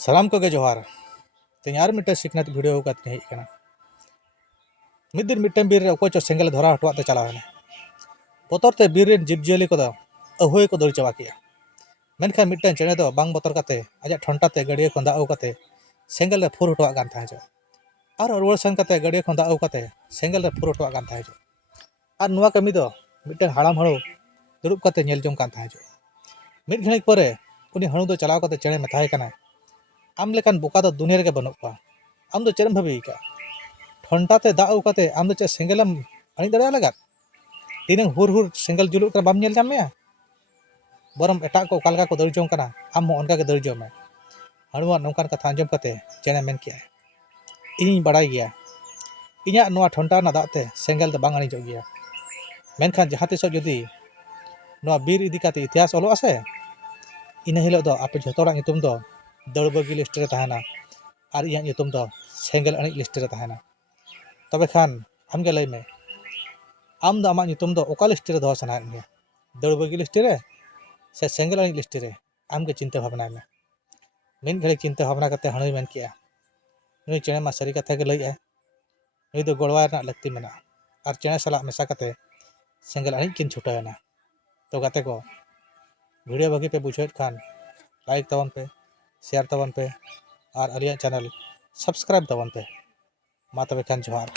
सालाम को गे जोहार तेज और मिट्टे सिखनत वीडियो का हेकना मिद दिन मिट्टे बीर अकोय चो सेंगल धरा हटवाते चलावेना बतरते बीर रेन जीवजियाली को अहोय को दौड़ चाबा किया मेनखान मिट्टे चेणे दो बांग बतर काते आजा ठंटाते गड़िया खन दाग काते सेंगल रे फुर हटवा कान थाहे जो और रुवाड़ सन काते गड़िया खन दाग काते सेंगल रे फुर हटवा कान थाहे जो और नुआ कमी दो मिट्टे हाड़ाम हड़ो दुड़ुब काते नेल जोंग कान थाहे जो मिड घड़िक परे उनी हणु दो चलाव काते चेणे मेथाय कनाय आम लेकान बोका दो दुनिया रे बनुक पा आम दो चेरम भाबी का ठंटाते दाग काते आम दो चे सेंगलम अणी दड़े लगा तीनंग हुर हुर सेंगल जुलुक कर बाम नेल जामेया बरम एटा को कालका को दौड़ जोंग कना आम मो उनका के दौड़ जोमे हणुआ नौकान कथा अंजम काते चेणे मेन किया इनी बड़ाई गया इन्या नोआ ठंटा ना दाते सेंगल दो बांग अणी जो गया मेनखान जहाँ तिसो जुदी नोआ बीर इदी काते इतिहास ओलो आसे इन हिलो दो आपे झोतोड़ा नितुम दो दौड़बगी लिस्ट रे तहाना और इया नितुम दो सेंगल अणी लिस्ट रे तहाना तबे खान आमगे लय में आम दो आमा नितुम दो ओका लिस्ट रे दो सनाय मे दौड़बगी लिस्ट रे से सेंगल अणी लिस्ट रे आमगे चिंता भावना में मिन घड़ी चिंता भावना करते हणुई मेन किया नुई चेणे मा सरी कथा के लय ए नुई दो गड़वा रना लगती मेना और चेणे सला मेसा करते सेंगल अणी किन छुटायना तो गाते को वीडियो भागी पे बुझेत खान लाइक तबन पे शेयर तबन पे और अलिया चैनल सब्सक्राइब तबन पे मा तबे खान जोहार।